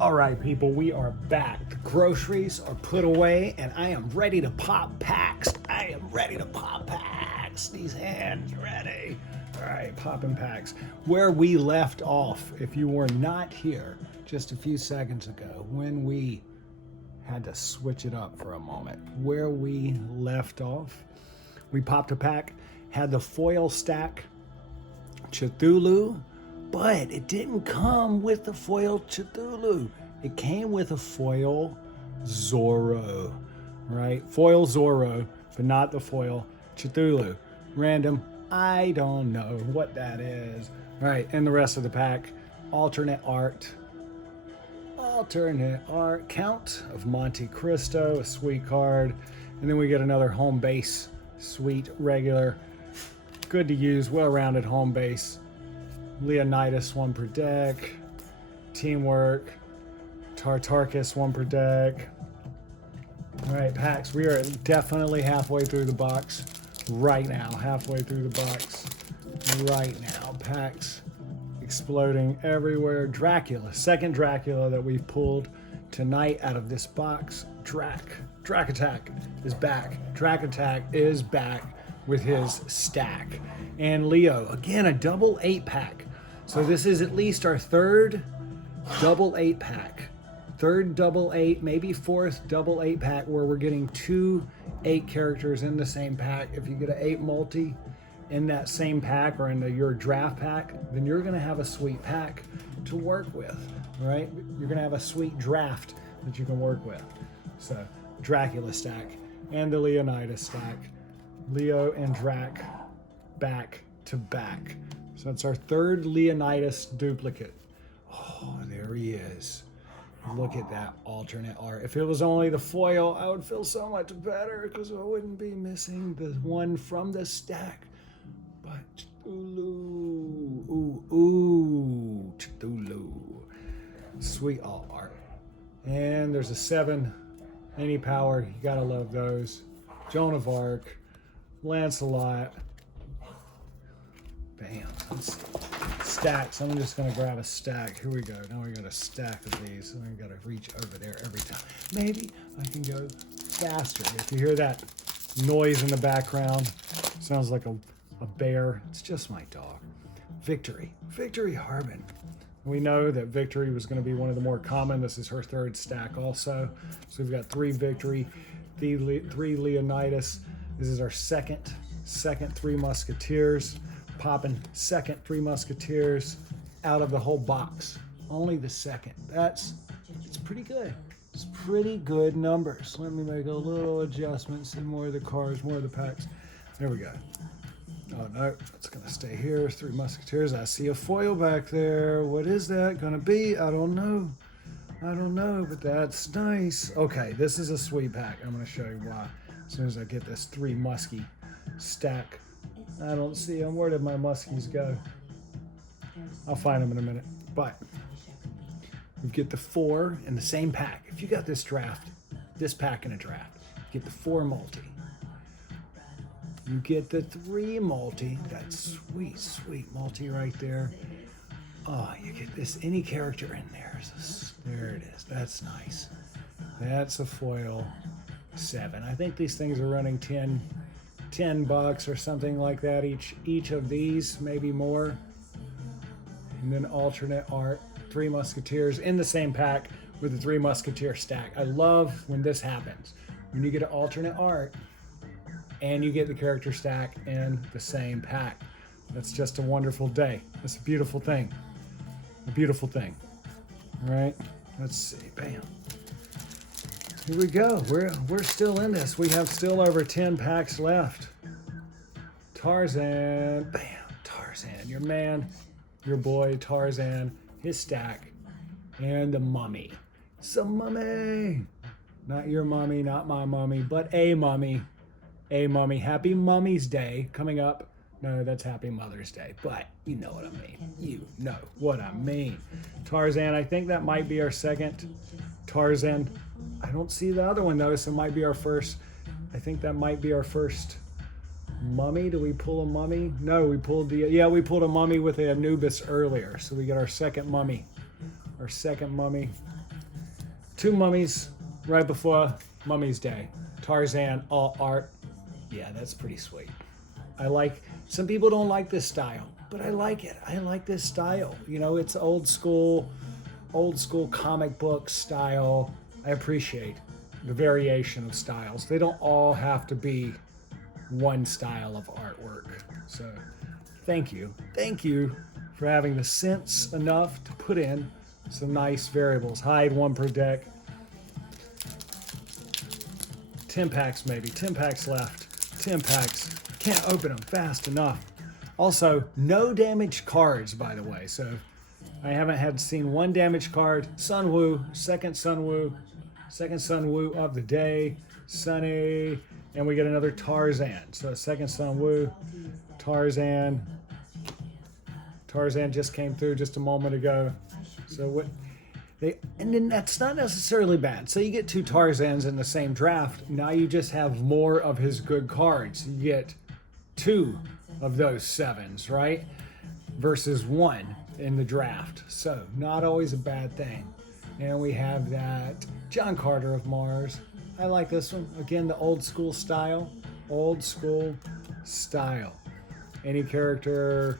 All right, people, we are back. The groceries are put away, and I am ready to pop packs. I am ready to pop packs. These hands ready. All right, popping packs. Where we left off, if you were not here just a few seconds ago, when we had to switch it up for a moment, where we left off, we popped a pack, had the foil stack Cthulhu, but it didn't come with the foil Cthulhu. It came with a foil Zorro, right? Foil Zorro, but not the foil Cthulhu. Random, I don't know what that is. All right, and the rest of the pack, alternate art, Count of Monte Cristo, a sweet card. And then we get another home base, sweet, regular, good to use, well-rounded home base. Leonidas, 1 per deck. Teamwork. Tartarchus, 1 per deck. All right, packs. We are definitely halfway through the box right now. Halfway through the box right now. Packs exploding everywhere. Dracula, second Dracula that we've pulled tonight out of this box. Drac Attack is back. Drac Attack is back with his stack. And Leo, again, a double 8-pack. So this is at least our third double 8-pack. Third double 8, maybe fourth double 8-pack where we're getting 2 8 characters in the same pack. If you get an 8 multi in that same pack or in your draft pack, then you're going to have a sweet pack to work with, right? You're going to have a sweet draft that you can work with. So Dracula stack and the Leonidas stack. Leo and Drac back to back. So that's our third Leonidas duplicate. Oh, there he is. Look at that alternate art. If it was only the foil, I would feel so much better because I wouldn't be missing the one from the stack. But Cthulhu, Cthulhu. Sweet alt art. And there's a 7, any power. You gotta love those. Joan of Arc. Lancelot. Bam. Let's see. Stacks. I'm just going to grab a stack. Here we go. Now we got a stack of these. I got to reach over there every time. Maybe I can go faster. If you hear that noise in the background, sounds like a bear. It's just my dog. Victory. Victory Harbin. We know that Victory was going to be one of the more common. This is her third stack also. So we've got 3 Victory, 3 Leonidas. This is our second 3 Musketeers. Popping second 3 Musketeers out of the whole box. Only the second. It's pretty good. It's pretty good numbers. Let me make a little adjustment. See more of the cards, more of the packs. There we go. Oh no, it's gonna stay here. 3 Musketeers. I see a foil back there. What is that gonna be? I don't know. But that's nice. Okay, this is a sweet pack. I'm gonna show you why. As soon as I get this 3 Muskie stack. I don't see them. Where did my muskies go? I'll find them in a minute. But we get the 4 in the same pack. If you got this pack in a draft, you get the 4 multi. You get the 3 multi. That sweet, sweet multi right there. Oh, you get this any character in there. There it is. That's nice. That's a foil 7. I think these things are running $10 or something like that each of these, maybe more. And then alternate art, 3 Musketeers in the same pack with the 3 Musketeer stack. I love when this happens. When you get an alternate art and you get the character stack in the same pack. That's just a wonderful day. That's a beautiful thing. A beautiful thing. All right, let's see. Bam. Here we go. We're still in this. We have still over 10 packs left. Tarzan. Bam. Tarzan. Your man, your boy Tarzan, his stack, and the mummy. Some mummy. Not your mummy, not my mummy, but a mummy. A mummy. Happy Mummy's Day coming up. No, that's Happy Mother's Day, but you know what I mean. You know what I mean. Tarzan, I think that might be our second Tarzan. I don't see the other one though, so it might be our first. I think that might be our first mummy. Do we pull a mummy? No, we pulled we pulled a mummy with the Anubis earlier. So we get our second mummy. Our second mummy. 2 mummies right before Mummy's Day. Tarzan, all art. Yeah, that's pretty sweet. I like, some people don't like this style, but I like it. I like this style. You know, it's old school comic book style. I appreciate the variation of styles. They don't all have to be one style of artwork. So thank you for having the sense enough to put in some nice variables. Hide 1 per deck. 10 packs maybe, 10 packs left, 10 packs. Can't open them fast enough. Also, no damaged cards, by the way. So I haven't seen 1 damaged card. Sun Wu, second Sun Wu of the day. Sunny, and we get another Tarzan. So second Sun Wu, Tarzan. Tarzan just came through just a moment ago. So what? And then that's not necessarily bad. So you get 2 Tarzans in the same draft. Now you just have more of his good cards. You get 2 of those 7s, right? Versus 1 in the draft. So not always a bad thing. And we have that John Carter of Mars. I like this one. Again, the old school style. Old school style. Any character,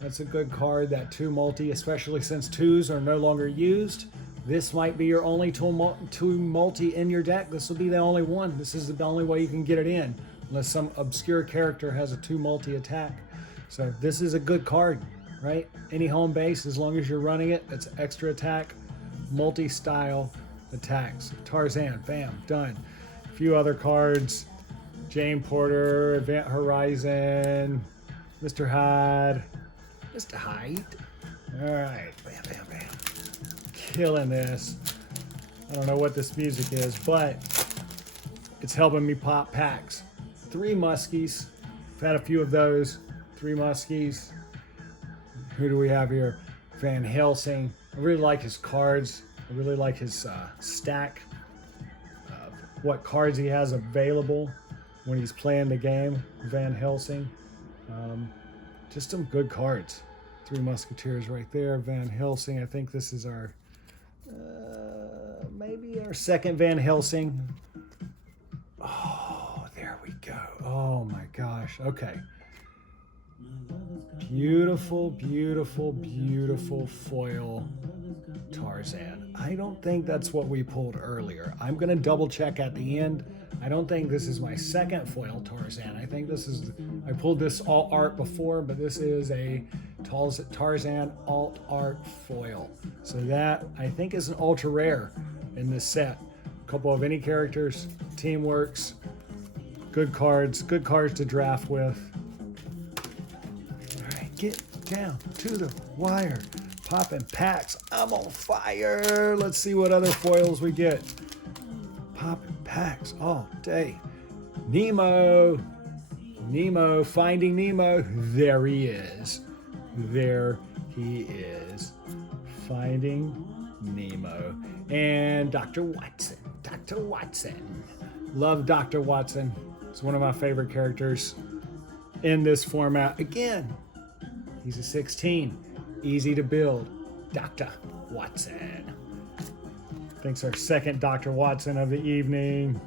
that's a good card. That 2 multi, especially since 2s are no longer used. This might be your only 2 multi in your deck. This will be the only one. This is the only way you can get it in, unless some obscure character has a 2 multi attack. So this is a good card, right? Any home base, as long as you're running it, it's extra attack, multi-style attacks. Tarzan, bam, done. A few other cards. Jane Porter, Event Horizon, Mr. Hyde. Mr. Hyde. All right, bam, bam, bam. Killing this. I don't know what this music is, but it's helping me pop packs. 3 Muskies. I've had a few of those. 3 Muskies. Who do we have here? Van Helsing. I really like his cards. I really like his stack of what cards he has available when he's playing the game. Van Helsing. Just some good cards. 3 Musketeers right there. Van Helsing. I think this is our maybe our second Van Helsing. Oh, there we go. Oh my gosh. Okay. Beautiful, beautiful, beautiful foil Tarzan. I don't think that's what we pulled earlier. I'm going to double check at the end. I don't think this is my second foil Tarzan. I think this is, I pulled this alt art before, but this is a Tarzan alt art foil. So that I think is an ultra rare in this set. A couple of any characters, Teamworks, good cards to draft with. All right, get down to the wire. Popping packs. I'm on fire. Let's see what other foils we get. Popping packs all day. Nemo. Nemo. Finding Nemo. There he is. There he is. Finding Nemo. And Dr. Watson. Dr. Watson. Love Dr. Watson. It's one of my favorite characters in this format. Again, he's a 16. Easy to build. Dr. Watson. Thanks, our second Dr. Watson of the evening.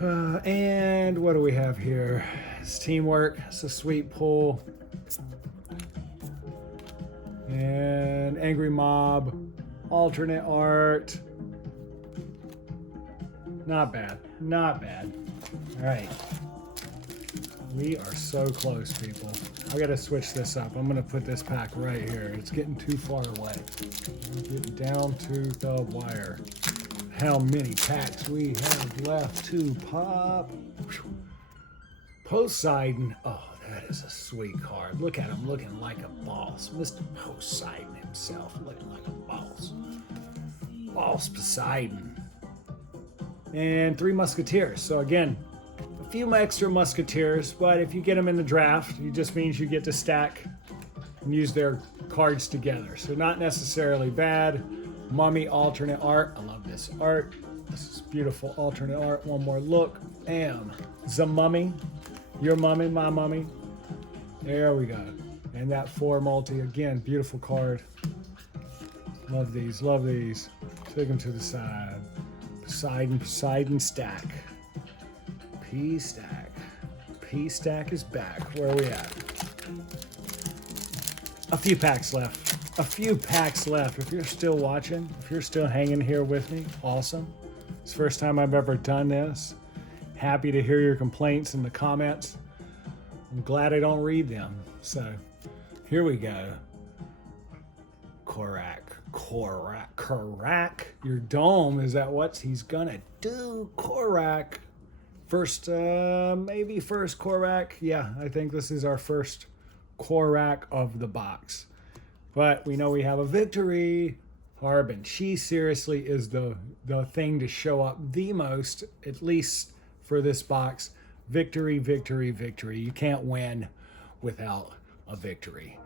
And what do we have here? It's Teamwork. It's a sweet pull. And Angry Mob. Alternate art. Not bad. Not bad. All right. We are so close, people. I gotta switch this up. I'm gonna put this pack right here. It's getting too far away. I'm getting down to the wire. How many packs we have left to pop? Poseidon. Oh, that is a sweet card. Look at him looking like a boss. Mr. Poseidon himself looking like a boss. Boss Poseidon. And 3 Musketeers. So again, a few extra Musketeers, but if you get them in the draft, it just means you get to stack and use their cards together. So not necessarily bad. Mummy alternate art. I love this art. This is beautiful alternate art. One more look. Bam. The Mummy. Your mummy, my mummy. There we go. And that 4 multi. Again, beautiful card. Love these, love these. Take them to the side. Poseidon stack. P stack. P stack is back. Where are we at? A few packs left. A few packs left. If you're still watching, if you're still hanging here with me, awesome. It's the first time I've ever done this. Happy to hear your complaints in the comments. I'm glad I don't read them. So here we go. Korak. Your dome, is that what he's gonna do? Korak. First, maybe first Korak. Yeah, I think this is our first Korak of the box. But we know we have a victory. Harbin. She seriously is the thing to show up the most, at least for this box. Victory, victory, victory. You can't win without a victory.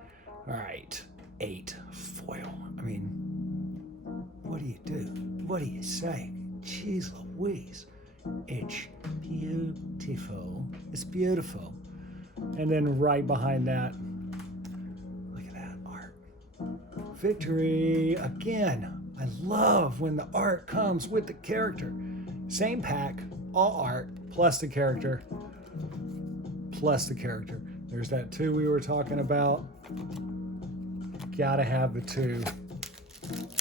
All right, 8 foil. I mean, what do you do? What do you say? Jeez Louise. It's beautiful. It's beautiful. And then right behind that, look at that art. Victory again. I love when the art comes with the character. Same pack, all art, plus the character. Plus the character. There's that 2 we were talking about. Gotta have the 2.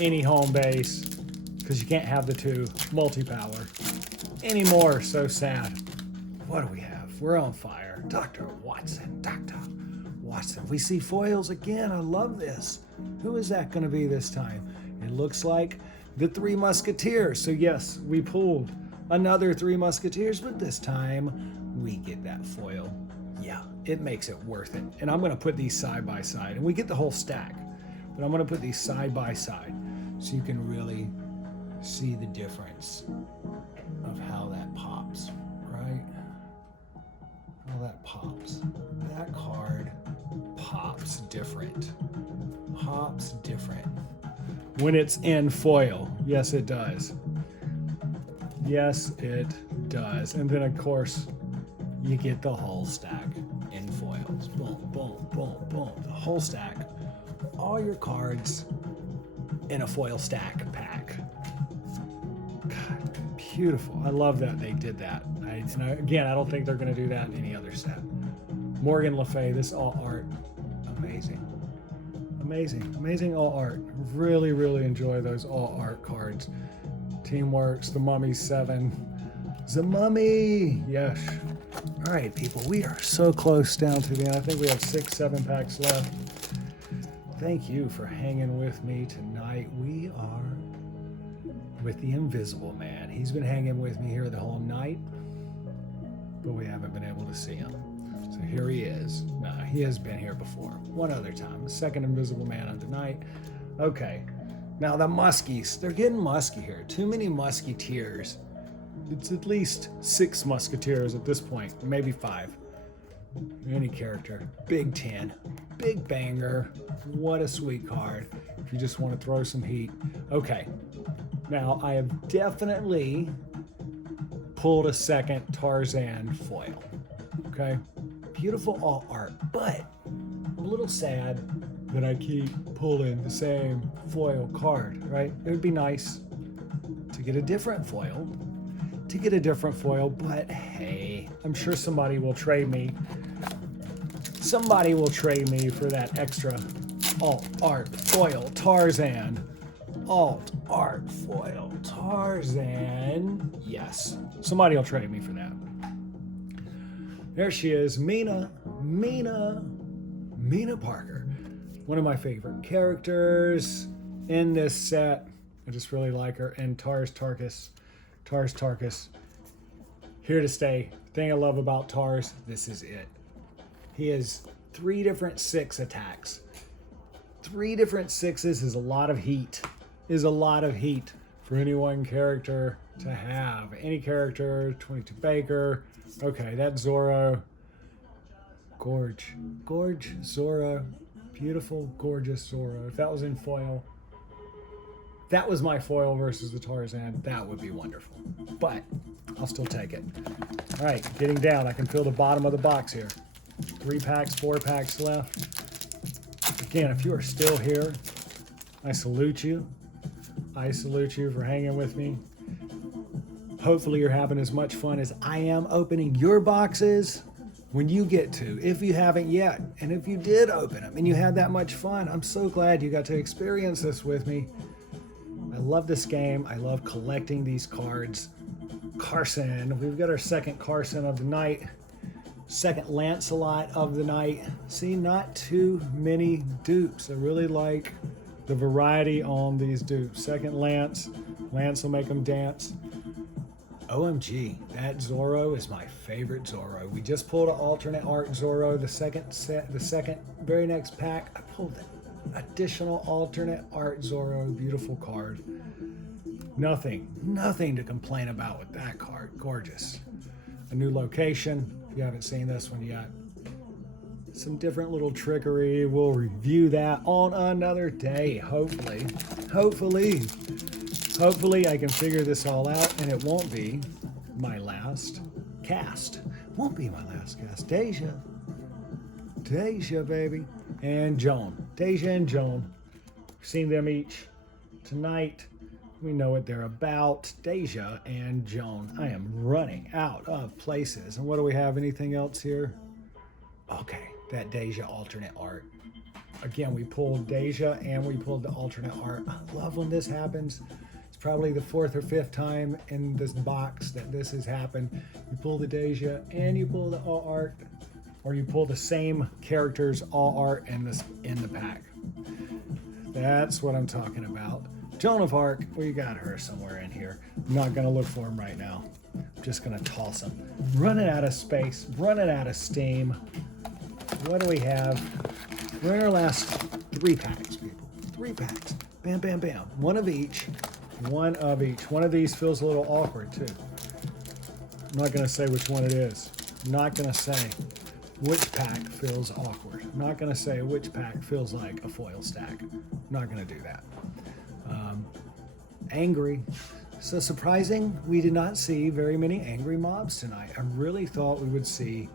Any home base, because you can't have the 2 multi-power anymore. So sad. What do we have? We're on fire. Dr. Watson. Dr. Watson. We see foils again. I love this. Who is that going to be this time? It looks like the 3 Musketeers. So yes, we pulled another 3 Musketeers, but this time we get that foil. Yeah, it makes it worth it. And I'm going to put these side by side, and we get the whole stack, but I'm going to put these side by side so you can really see the difference of how that pops, right? How that pops. That card pops different. Pops different. When it's in foil. Yes, it does. Yes, it does. And then, of course, you get the whole stack in foils. Boom, boom, boom, boom. The whole stack. All your cards in a foil stack pack. God, beautiful. I love that they did that. Again, I don't think they're going to do that in any other set. Morgan Le Fay, this all art. Amazing. Amazing. Amazing all art. Really, really enjoy those all art cards. Teamworks, the Mummy 7. The Mummy! Yes. All right, people, we are so close down to the end. I think we have 6, 7 packs left. Thank you for hanging with me tonight. We are with the Invisible Man. He's been hanging with me here the whole night, but we haven't been able to see him. So here he is. No, he has been here before. One other time. The second Invisible Man of the night. Okay. Now the Muskies. They're getting musky here. Too many Musketeers. It's at least 6 Musketeers at this point. Maybe 5. Any character. Big 10. Big banger. What a sweet card. If you just want to throw some heat. Okay. Now, I have definitely pulled a second Tarzan foil. Okay? Beautiful all art. But I'm a little sad that I keep pulling the same foil card, right? It would be nice to get a different foil. But hey, I'm sure somebody will trade me. Somebody will trade me for that extra alt art foil Tarzan. Alt art foil Tarzan. Yes, somebody will trade me for that. There she is, Mina Parker. One of my favorite characters in this set. I just really like her. And Tars Tarkas. Here to stay. Thing I love about Tars, this is it. He has 3 different 6 attacks. 3 different 6s is a lot of heat. Is a lot of heat for any one character to have. Any character, 22 Baker. Okay, that's Zorro. Gorge, Zorro. Beautiful, gorgeous Zorro. If that was in foil, that was my foil versus the Tarzan, that would be wonderful. But I'll still take it. All right, getting down. I can feel the bottom of the box here. 3 packs, 4 packs left. Again, if you are still here, I salute you. I salute you for hanging with me. Hopefully you're having as much fun as I am opening your boxes when you get to, if you haven't yet. And if you did open them and you had that much fun, I'm so glad you got to experience this with me. I love this game. I love collecting these cards. Carson, we've got our second Carson of the night. Second Lancelot of the night. See, not too many dupes. I really like the variety on these dupes. Second Lance. Lance will make them dance. OMG, that Zorro is my favorite Zorro. We just pulled an alternate art Zorro. The second, very next pack, I pulled an additional alternate art Zorro. Beautiful card. Nothing to complain about with that card. Gorgeous. A new location. If you haven't seen this one yet, some different little trickery. We'll review that on another day. Hopefully I can figure this all out and it won't be my last cast. Won't be my last cast. Deja, baby. And Joan. Deja and Joan. We've seen them each tonight. We know what they're about. Deja and Joan. I am running out of places. And what do we have? Anything else here? Okay, that Deja alternate art. Again, we pulled Deja and we pulled the alternate art. I love when this happens. It's probably the 4th or 5th time in this box that this has happened. You pull the Deja and you pull the all art, or you pull the same characters all art in the pack. That's what I'm talking about. Joan of Arc, we got her somewhere in here. I'm not gonna look for him right now. I'm just gonna toss him. Running out of space, running out of steam. What do we have? We're in our last 3 packs, people. 3 packs. Bam, bam, bam. One of each. One of each. One of these feels a little awkward too. I'm not gonna say which one it is. I'm not gonna say which pack feels awkward. I'm not gonna say which pack feels like a foil stack. I'm not gonna do that. Angry. So surprising, we did not see very many angry mobs tonight. I really thought we would see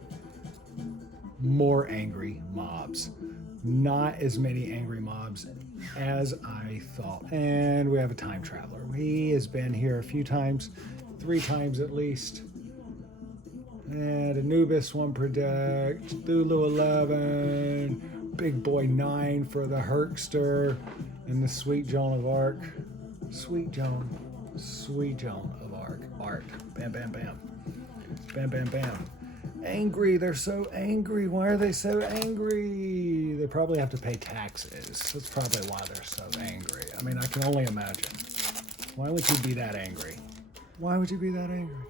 more angry mobs. Not as many angry mobs as I thought. And we have a time traveler. He has been here a few times, 3 times at least. And Anubis 1 per deck, Cthulhu 11, Big Boy 9 for the Herkster, and the Sweet Joan of Arc. Sweet Joan of Arc. Art. Bam, bam, bam. Bam, bam, bam. Angry. They're so angry. Why are they so angry? They probably have to pay taxes. That's probably why they're so angry. I mean, I can only imagine. Why would you be that angry? Why would you be that angry?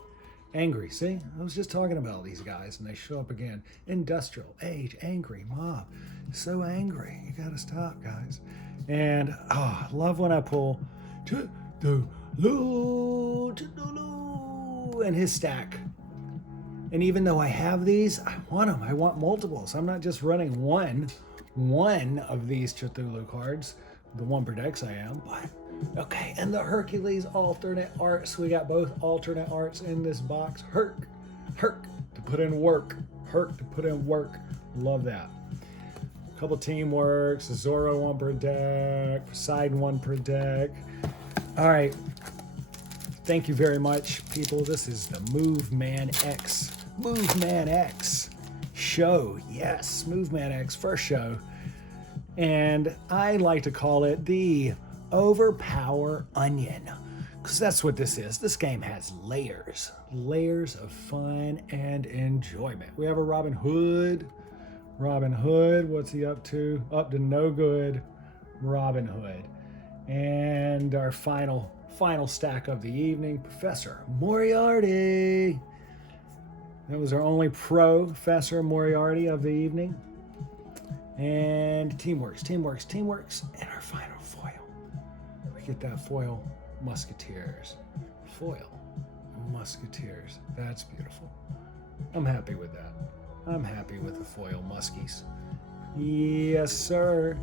Angry, see? I was just talking about these guys and they show up again. Industrial, age, angry, mob. So angry. You gotta stop, guys. And I love when I pull Cthulhu and his stack. And even though I have these, I want them. I want multiples. I'm not just running one of these Cthulhu cards. The 1 per decks I am, but okay. And the Hercules alternate arts. We got both alternate arts in this box. Herc to put in work. Herc to put in work. Love that. A couple teamworks. Zorro 1 per deck. Poseidon 1 per deck. All right. Thank you very much, people. This is the Moveman X show. Yes, Moveman X first show. And I like to call it the OverPower Onion, because that's what this is. This game has layers of fun and enjoyment. We have a Robin Hood. What's he up to? Up to no good. Robin Hood. And our final stack of the evening, Professor Moriarty. That was our only Professor Moriarty of the evening. And Teamworks, and our final foil. We get that foil Musketeers. That's beautiful. I'm happy with that. I'm happy with the foil Muskies. Yes, sir.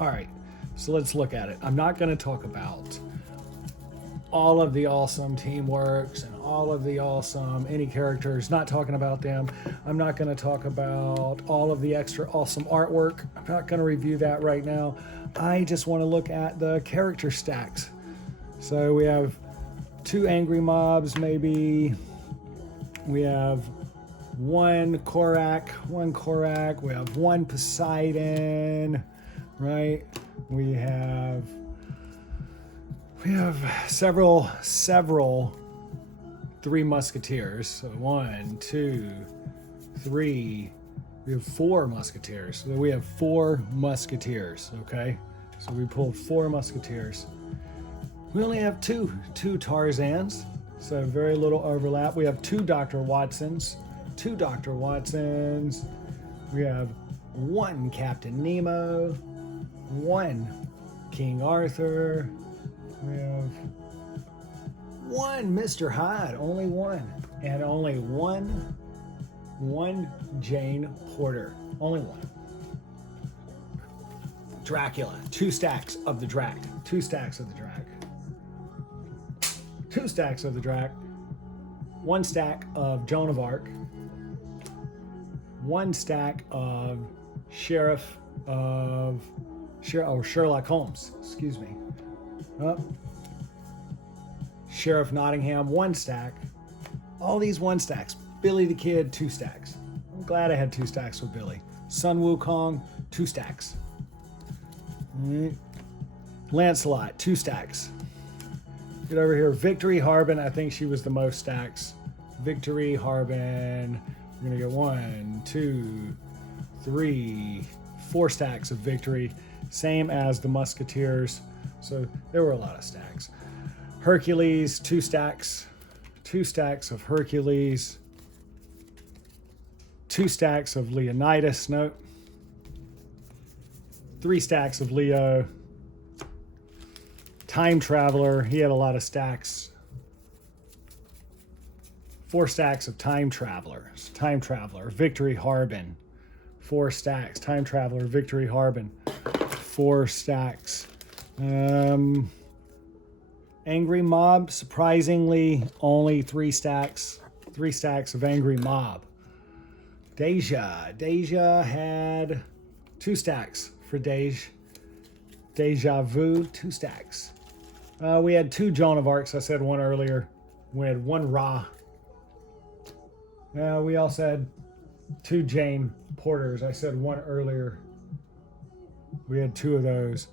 All right, so let's look at it. I'm not going to talk about all of the awesome teamworks and all of the awesome any characters, not talking about them. I'm not going to talk about all of the extra awesome artwork. I'm not going to review that right now. I just want to look at the character stacks. So we have 2 angry mobs, maybe. We have 1 Korak, we have 1 Poseidon, right? We have several 3 Musketeers. So 1, 2, 3. We have 4 Musketeers. So we have 4 Musketeers, okay? So we pulled 4 Musketeers. We only have two Tarzans, so very little overlap. We have 2 Dr. Watsons. We have 1 Captain Nemo, 1 King Arthur. We have 1 Mr. Hyde, only 1. And only one Jane Porter, only 1. Dracula, 2 stacks of the Drac, 2 stacks of the Drac. 2 stacks of the Drac, 1 stack of Joan of Arc, 1 stack of Sherlock Holmes, excuse me. Sheriff Nottingham, 1 stack. All these 1 stacks. Billy the Kid, 2 stacks. I'm glad I had 2 stacks with Billy. Sun Wukong, 2 stacks. Lancelot, 2 stacks. Get over here. Victory Harbin, I think she was the most stacks. Victory Harbin. We're going to get 1, 2, 3, 4 stacks of Victory. Same as the Musketeers. So there were a lot of stacks. Hercules, 2 stacks. 2 stacks of Hercules. 2 stacks of Leonidas. Nope. 3 stacks of Leo. Time Traveler, he had a lot of stacks. 4 stacks of Time Traveler. Victory Harbin, 4 stacks. Time Traveler, Victory Harbin, 4 stacks. Angry Mob, surprisingly, only 3 stacks. 3 stacks of Angry Mob. Deja had 2 stacks for Deja Vu, 2 stacks. We had 2 Joan of Arcs. I said 1 earlier. We had 1 Ra. We also had 2 Jane Porters. I said 1 earlier. We had 2 of those.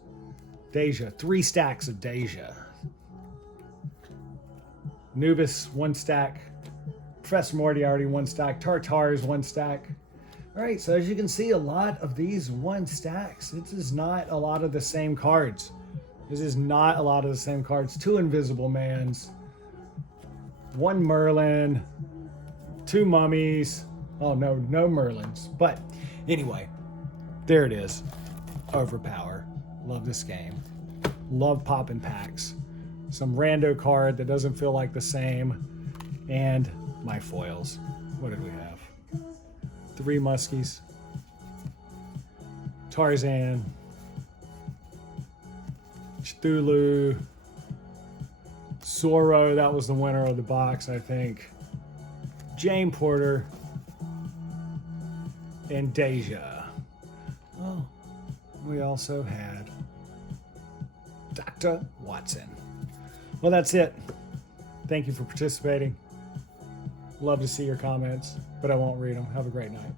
Deja, 3 stacks of Deja. Nubis, 1 stack. Professor Moriarty, 1 stack. Tartars, 1 stack. All right, so as you can see, a lot of these 1 stacks. This is not a lot of the same cards. 2 Invisible Mans. 1 Merlin. 2 Mummies. Oh, no Merlins. But anyway, there it is. Overpower. Love this game. Love popping packs. Some rando card that doesn't feel like the same. And my foils. What did we have? 3 Muskies. Tarzan. Cthulhu. Zorro, that was the winner of the box, I think. Jane Porter. And Deja. Oh, we also had Dr. Watson. Well, that's it. Thank you for participating. Love to see your comments, but I won't read them. Have a great night.